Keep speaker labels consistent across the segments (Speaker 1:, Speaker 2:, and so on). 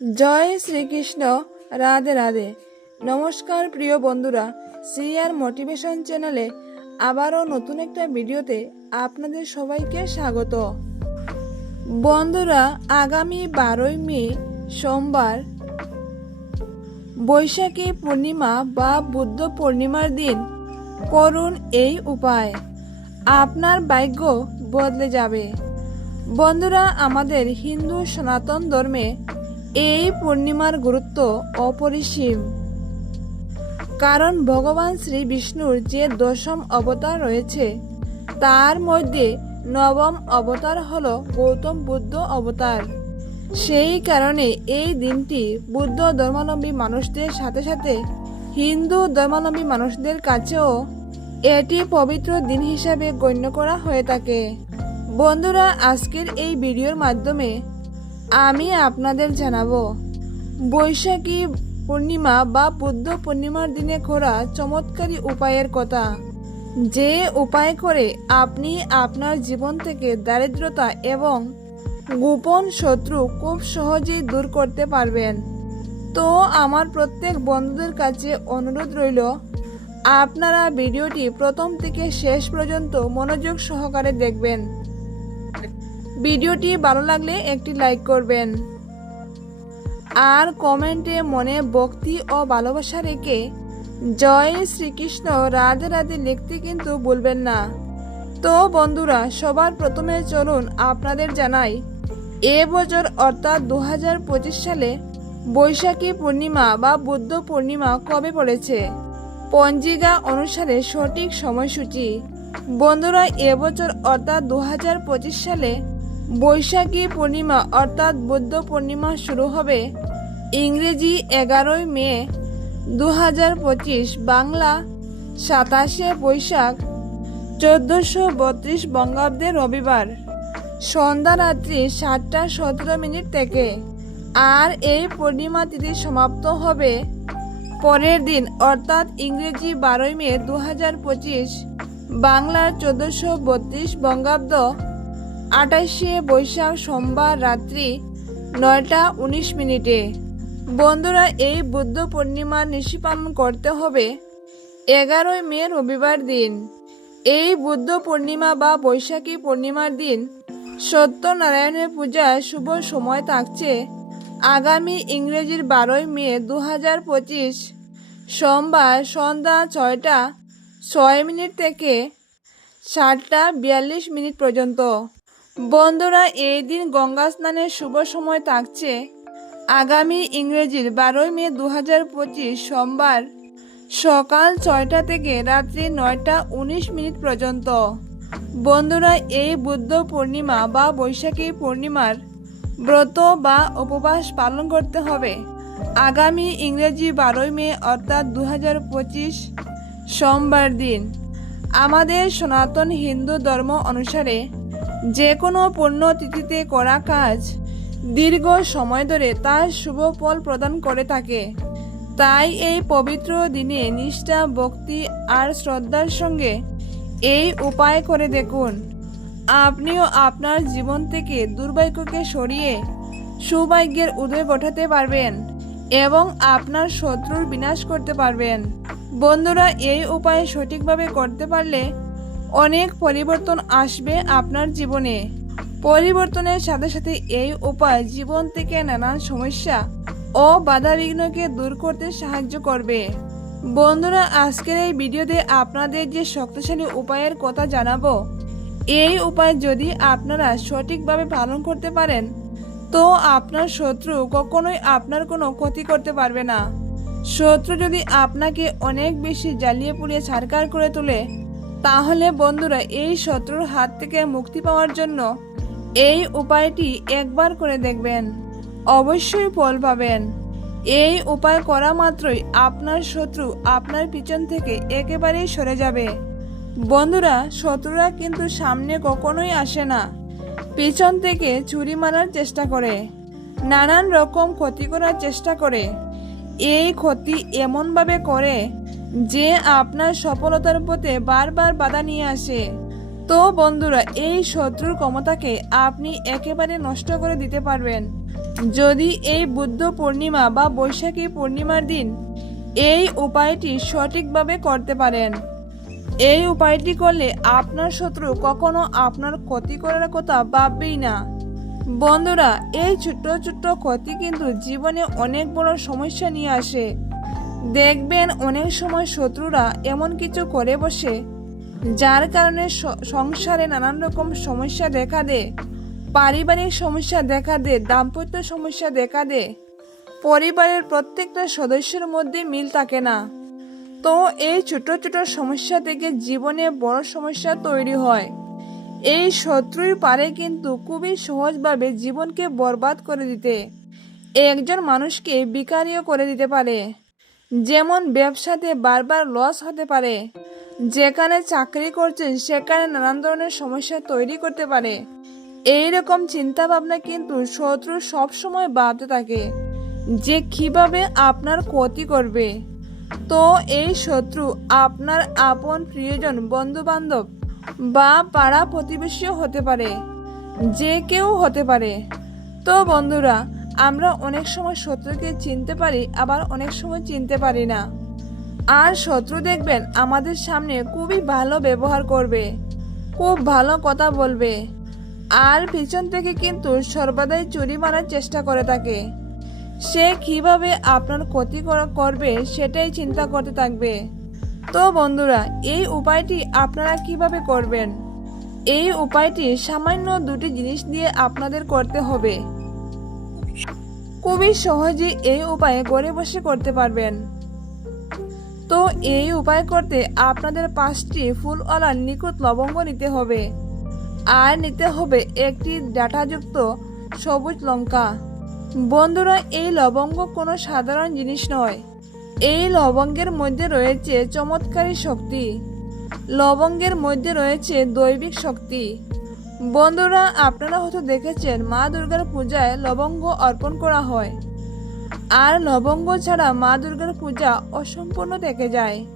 Speaker 1: জয় শ্রীকৃষ্ণ, রাধে রাধে। নমস্কার প্রিয় বন্ধুরা সিআর মোটিভেশন চ্যানেলে আবারও নতুন একটা ভিডিওতে আপনাদের সবাইকে স্বাগত। বন্ধুরা, আগামী বারোই মে, সোমবার বৈশাখী পূর্ণিমা বা বুদ্ধ পূর্ণিমার দিন। করুন এই উপায়। আপনার ভাগ্য বদলে যাবে। বন্ধুরা, আমাদের হিন্দু সনাতন ধর্মে এই পূর্ণিমার গুরুত্ব অপরিসীম। কারণ ভগবান শ্রী বিষ্ণুর যে দশম অবতার রয়েছে, তার মধ্যে নবম অবতার হল গৌতম বুদ্ধ অবতার। সেই কারণে এই দিনটি বুদ্ধ ধর্মাবলম্বী মানুষদের সাথে সাথে হিন্দু ধর্মাবলম্বী মানুষদের কাছেও এটি পবিত্র দিন হিসাবে গণ্য করা হয়ে থাকে। বন্ধুরা, আজকের এই ভিডিওর মাধ্যমে আমি আপনাদের জানাব। বৈশাখী পূর্ণিমা বা বুদ্ধ পূর্ণিমার দিনে করা চমৎকারী উপায়ের কথা। যে উপায় করে আপনি আপনার জীবন থেকে দারিদ্রতা এবং গোপন শত্রু খুব সহজেই দূর করতে পারবেন। তো আমার প্রত্যেক বন্ধুদের কাছে অনুরোধ রইল, আপনারা ভিডিওটি প্রথম থেকে শেষ পর্যন্ত মনোযোগ সহকারে দেখবেন। ভিডিওটি ভালো লাগলে একটি লাইক করবেন। আর কমেন্টে মনে ভক্তি ও ভালোবাসা রেখে জয় শ্রীকৃষ্ণ, রাধে রাধে লিখতে কিন্তু ভুলবেন না। তো বন্ধুরা, সবার প্রথমে চলুন আপনাদের জানাই, এ বছর অর্থাৎ দু হাজার পঁচিশ সালে বৈশাখী পূর্ণিমা বা বুদ্ধ পূর্ণিমা কবে পড়েছে? পঞ্জিকা অনুসারে সঠিক সময়সূচি। বন্ধুরা এবছর অর্থাৎ দু হাজার পঁচিশ সালে বৈশাখী পূর্ণিমা অর্থাৎ বৌদ্ধ পূর্ণিমা শুরু হবে ইংরেজি এগারোই মে দু হাজার পঁচিশ, বাংলা সাতাশে বৈশাখ চোদ্দোশো বত্রিশ বঙ্গাব্দে রবিবার। সন্ধ্যা রাত্রি সাতটা সতেরো মিনিট থেকে। আর এই পূর্ণিমা তিথি সমাপ্ত হবে পরের দিন, অর্থাৎ ইংরেজি বারোই মে দু হাজার পঁচিশ, বাংলার চোদ্দোশো বত্রিশ বঙ্গাব্দ আঠাশে বৈশাখ সোমবার রাত্রি নয়টা উনিশ মিনিটে। বন্ধুরা, এই বুদ্ধ পূর্ণিমা নিশি পালন করতে হবে এগারোই মে রবিবার দিন। এই বুদ্ধ পূর্ণিমা বা বৈশাখী পূর্ণিমার দিন সত্যনারায়ণের পূজার শুভ সময় থাকছে আগামী ইংরেজির বারোই মে দু হাজার পঁচিশ সোমবার সন্ধ্যা ছয়টা, ছয় মিনিট থেকে সাতটা বিয়াল্লিশ মিনিট পর্যন্ত। বন্ধুরা, এই দিন গঙ্গা স্নানের শুভ সময় থাকছে। আগামী ইংরেজির বারোই মে দু হাজার পঁচিশ সোমবার সকাল ছয়টা থেকে রাত্রি নয়টা উনিশ মিনিট পর্যন্ত। বন্ধুরা, এই বুদ্ধ পূর্ণিমা বা বৈশাখী পূর্ণিমার ব্রত বা উপবাস পালন করতে হবে। আগামী ইংরেজি বারোই মে অর্থাৎ দু পঁচিশ সোমবার দিন। আমাদের সনাতন হিন্দু ধর্ম অনুসারে যে কোনো পণ্য তিথিতে করা কাজ দীর্ঘ সময় ধরে তার শুভ ফল প্রদান করে থাকে। তাই এই পবিত্র দিনে নিষ্ঠা, ভক্তি আর শ্রদ্ধার সঙ্গে এই উপায় করে দেখুন। আপনিও আপনার জীবন থেকে দুর্ভাগ্যকে সরিয়ে সৌভাগ্যের উদয় ঘটাতে পারবেন এবং আপনার শত্রুর বিনাশ করতে পারবেন। বন্ধুরা, এই উপায় সঠিকভাবে করতে পারলে অনেক পরিবর্তন আসবে আপনার জীবনে। পরিবর্তনের সাথে সাথে এই উপায় জীবন থেকে নানান সমস্যা ও বাধাবিঘ্নকে দূর করতে সাহায্য করবে। বন্ধুরা, আজকের এই ভিডিওতে আপনাদের যে শক্তিশালী উপায়ের কথা জানাব, এই উপায় যদি আপনারা সঠিকভাবে পালন করতে পারেন, তো আপনার শত্রু কখনোই আপনার কোনো ক্ষতি করতে পারবে না। শত্রু যদি আপনাকে অনেক বেশি জ্বালিয়ে পুড়িয়ে ছাড়কার করে তোলে তাহলে বন্ধুরা, এই শত্রুর হাত থেকে মুক্তি পাওয়ার জন্য এই উপায়টি একবার করে দেখবেন। অবশ্যই ফল পাবেন। এই উপায় করা মাত্রই আপনার শত্রু আপনার পিছন থেকে একেবারেই সরে যাবে। বন্ধুরা, শত্রুরা কিন্তু সামনে কখনোই আসে না। পিছন থেকে ছুরি মারার চেষ্টা করে। নানান রকম ক্ষতি করার চেষ্টা করে। এই ক্ষতি এমনভাবে করে যে আপনার সফলতার পথে বারবার বাধা নিয়ে আসে। তো বন্ধুরা, এই শত্রুর ক্ষমতাকে আপনি একেবারে নষ্ট করে দিতে পারবেন। যদি এই বুদ্ধ পূর্ণিমা বা বৈশাখী পূর্ণিমার দিন এই উপায়টি সঠিকভাবে করতে পারেন। এই উপায়টি করলে আপনার শত্রু কখনো আপনার ক্ষতি করার কথা ভাববেই না। বন্ধুরা, এই ছোট্ট ছোট্ট ক্ষতি কিন্তু জীবনে অনেক বড় সমস্যা নিয়ে আসে। দেখবেন অনেক সময় শত্রুরা এমন কিছু করে বসে, যার কারণে সংসারে নানান রকম সমস্যা দেখা দেয়, পারিবারিক সমস্যা দেখা দেয়, দাম্পত্য সমস্যা দেখা দেয়। পরিবারের প্রত্যেকটা সদস্যের মধ্যে মিল থাকে না। তো এই ছোট ছোট সমস্যা থেকে জীবনে বড় সমস্যা তৈরি হয়। এই শত্রুই পারে কিন্তু খুবই সহজভাবে জীবনকে বরবাদ করে দিতে, একজন মানুষকে বিকারীয় করে দিতে পারে। যেমন ব্যবসাতে বারবার লস হতে পারে, যেখানে চাকরি করছেন সেখানে নানান ধরনের সমস্যা তৈরি করতে পারে। এই রকম চিন্তা ভাবনা কিন্তু শত্রু সবসময় ভাবতে থাকে, যে কীভাবে আপনার ক্ষতি করবে। তো এই শত্রু আপনার আপন প্রিয়জন বন্ধু বান্ধব বা পাড়া প্রতিবেশীও হতে পারে, যে কেউ হতে পারে। তো বন্ধুরা আমরা অনেক সময় শত্রুকে চিনতে পারি, আবার অনেক সময় চিনতে পারি না। আর শত্রু দেখবেন আমাদের সামনে খুবই ভালো ব্যবহার করবে, খুব ভালো কথা বলবে। আর পিছন থেকে কিন্তু সর্বদাই চুরি মারার চেষ্টা করে থাকে। সে কীভাবে আপনার ক্ষতি করবে সেটাই চিন্তা করতে থাকবে। তো বন্ধুরা, এই উপায়টি আপনারা কীভাবে করবেন? এই উপায়টি সামান্য দুটি জিনিস দিয়ে আপনাদের করতে হবে। খুবই সহজে এই উপায়ে ঘরে বসে করতে পারবেন। তো এই উপায় করতে আপনাদের পাঁচটি ফুলওয়ালা নিখুঁত লবঙ্গ নিতে হবে। আর নিতে হবে একটি ডাটাযুক্ত সবুজ লঙ্কা। বন্ধুরা, এই লবঙ্গ কোনো সাধারণ জিনিস নয়। এই লবঙ্গের মধ্যে রয়েছে চমৎকারী শক্তি। লবঙ্গের মধ্যে রয়েছে দৈবিক শক্তি। বন্ধুরা, আপনারা হয়তো দেখেছেন মা দুর্গার পূজায় লবঙ্গ অর্পণ করা হয়। আর লবঙ্গ ছাড়া মা দুর্গার পূজা অসম্পূর্ণ থেকে যায়।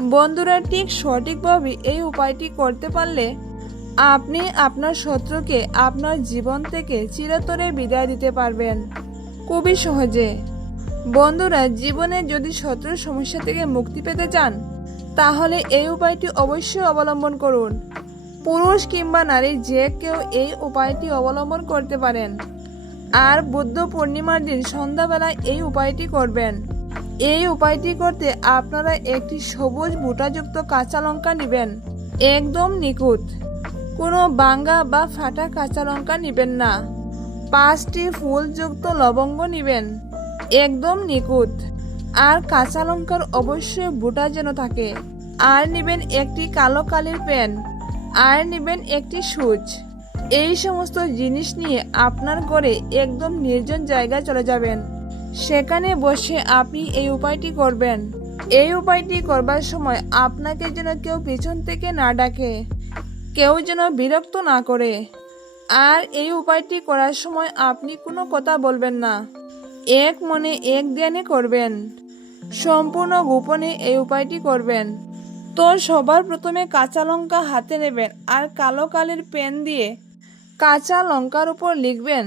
Speaker 1: বন্ধুরা, ঠিক সঠিকভাবে এই উপায়টি করতে পারলে আপনি আপনার শত্রুকে আপনার জীবন থেকে চিরতরে বিদায় দিতে পারবেন। খুবই সহজে। বন্ধুরা, জীবনে যদি শত্রুর সমস্যা থেকে মুক্তি পেতে চান, তাহলে এই উপায়টি অবশ্যই অবলম্বন করুন। পুরুষ কিংবা নারী যে কেউ এই উপায়টি অবলম্বন করতে পারেন। আর বুদ্ধ পূর্ণিমার দিন সন্ধ্যাবেলা এই উপায়টি করবেন। এই উপায়টি করতে আপনারা একটি সবুজ বুটাযুক্ত কাঁচা লঙ্কা নেবেন। একদম নিখুঁত। কোনো বাঙ্গা বা ফাটা কাঁচা লঙ্কা নেবেন না। পাঁচটি ফুলযুক্ত লবঙ্গ নেবেন। একদম নিখুঁত। আর কাঁচা লঙ্কার অবশ্যই বুটা যেন থাকে। আর নেবেন একটি কালো কালির পেন। আর নেবেন একটি সুচ। এই সমস্ত জিনিস নিয়ে আপনার ঘরে একদম নির্জন জায়গায় চলে যাবেন। সেখানে বসে আপনি এই উপায়টি করবেন। এই উপায়টি করবার সময় আপনাকে যেন কেউ পিছন থেকে না ডাকে, কেউ যেন বিরক্ত না করে। আর এই উপায়টি করার সময় আপনি কোনো কথা বলবেন না। এক মনে এক ধ্যানে করবেন। সম্পূর্ণ গোপনে এই উপায়টি করবেন। তো সবার প্রথমে কাঁচা লঙ্কা হাতে নেবেন আর কালো কালের পেন দিয়ে কাঁচা লঙ্কার উপর লিখবেন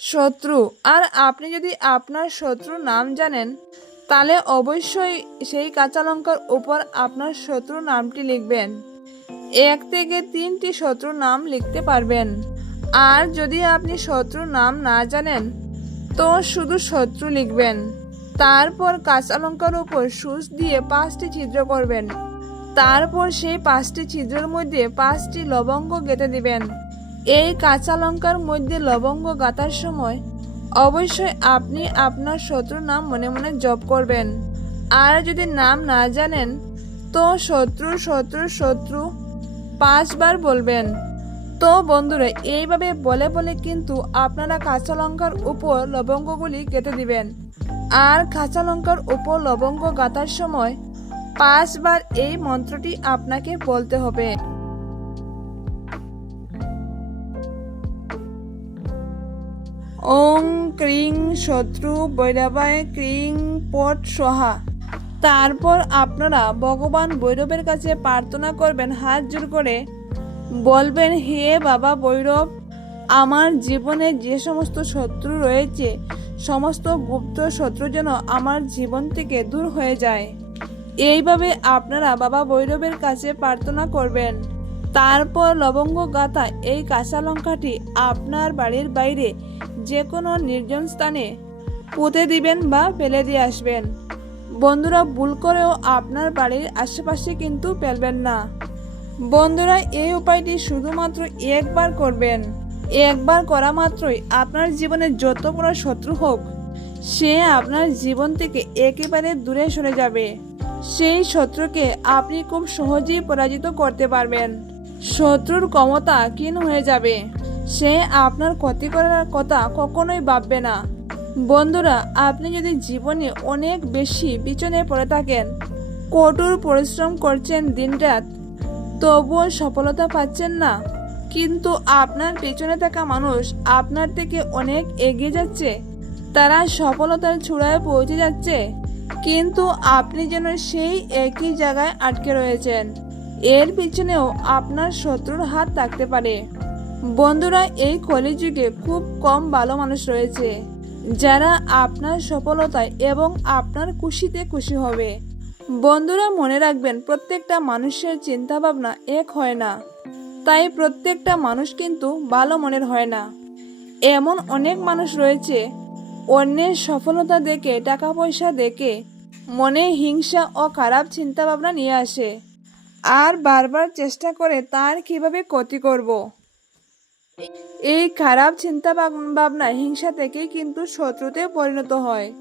Speaker 1: শত্রু। আর আপনি যদি আপনার শত্রুর নাম জানেন, তাহলে অবশ্যই সেই কাঁচা লঙ্কার উপর আপনার শত্রু নামটি লিখবেন। এক থেকে তিনটি শত্রুর নাম লিখতে পারবেন। আর যদি আপনি শত্রুর নাম না জানেন, তো শুধু শত্রু লিখবেন। তারপর কাঁচা লঙ্কার উপর সুচ দিয়ে পাঁচটি ছিদ্র করবেন। তারপর সেই পাঁচটি ছিদ্রের মধ্যে পাঁচটি লবঙ্গ গেঁথে দিবেন। এই কাঁচা লঙ্কার মধ্যে লবঙ্গ গাঁথার সময় অবশ্যই আপনি আপনার শত্রুর নাম মনে মনে জপ করবেন। আর যদি নাম না জানেন, তো শত্রু শত্রু শত্রু পাঁচবার বলবেন। তো বন্ধুরা, এইভাবে বলে বলে কিন্তু আপনারা কাঁচা লঙ্কার উপর লবঙ্গগুলি কেটে দিবেন। আর কাঁচা লঙ্কার উপর লবঙ্গ গাঁথার সময় পাঁচবার এই মন্ত্রটি আপনাকে বলতে হবে। ওং ক্রিং শত্রু বৈরাবায় ক্রিং পট সহা। তারপর আপনারা ভগবান ভৈরবের কাছে প্রার্থনা করবেন, হাত জোর করে বলবেন, হে বাবা ভৈরব আমার জীবনে যে সমস্ত শত্রু রয়েছে, সমস্ত গুপ্ত শত্রু যেন আমার জীবন থেকে দূর হয়ে যায়। এইভাবে আপনারা বাবা ভৈরবের কাছে প্রার্থনা করবেন। তারপর লবঙ্গ গাথা এই কাঁচা লঙ্কাটি আপনার বাড়ির বাইরে যে কোনো নির্জন স্থানে পুঁতে দিবেন বা ফেলে দিয়ে আসবেন। বন্ধুরা, ভুল করেও আপনার বাড়ির আশেপাশে কিন্তু ফেলবেন না। বন্ধুরা, এই উপায়টি শুধুমাত্র একবার করবেন। একবার করা মাত্রই আপনার জীবনে যত বড় শত্রু হোক, সে আপনার জীবন থেকে একেবারে দূরে সরে যাবে। সেই শত্রুকে আপনি খুব সহজেই পরাজিত করতে পারবেন। শত্রুর ক্ষমতা ক্ষীণ হয়ে যাবে। সে আপনার ক্ষতি করার কথা কখনোই ভাববে না। বন্ধুরা, আপনি যদি জীবনে অনেক বেশি পিছনে পড়ে থাকেন, কঠোর পরিশ্রম করছেন দিনরাত, তবুও সফলতা পাচ্ছেন না। কিন্তু আপনার পেছনে থাকা মানুষ আপনার থেকে অনেক এগিয়ে যাচ্ছে। তারা সফলতার চূড়ায় পৌঁছে যাচ্ছে। কিন্তু আপনি যেন সেই একই জায়গায় আটকে রয়েছেন। এর পিছনেও আপনার শত্রুর হাত থাকতে পারে। বন্ধুরা, এই কলিযুগে খুব কম ভালো মানুষ রয়েছে, যারা আপনার সফলতায় এবং আপনার খুশিতে খুশি হবে। বন্ধুরা, মনে রাখবেন, প্রত্যেকটা মানুষের চিন্তা ভাবনা এক হয় না। তাই প্রত্যেকটা মানুষ কিন্তু ভালো মনের হয় না। এমন অনেক মানুষ রয়েছে অন্যের সফলতা দেখে টাকা পয়সা দেখে মনে হিংসা ও খারাপ চিন্তা ভাবনা নিয়ে আসে আর বারবার চেষ্টা করে তার কীভাবে ক্ষতি করব। এই খারাপ চিন্তা ভাব- ভাবনা হিংসা থেকে কিন্তু শত্রুতে পরিণত হয়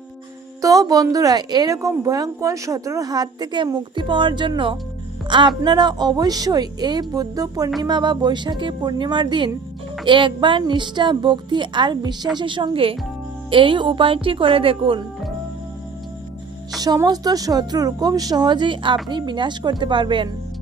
Speaker 1: তো বন্ধুরা, এরকম ভয়ঙ্কর শত্রুর হাত থেকে মুক্তি পাওয়ার জন্য আপনারা অবশ্যই এই বুদ্ধ পূর্ণিমা বা বৈশাখী পূর্ণিমার দিন একবার নিষ্ঠা, ভক্তি আর বিশ্বাসের সঙ্গে এই উপায়টি করে দেখুন। সমস্ত শত্রুর খুব সহজেই আপনি বিনাশ করতে পারবেন।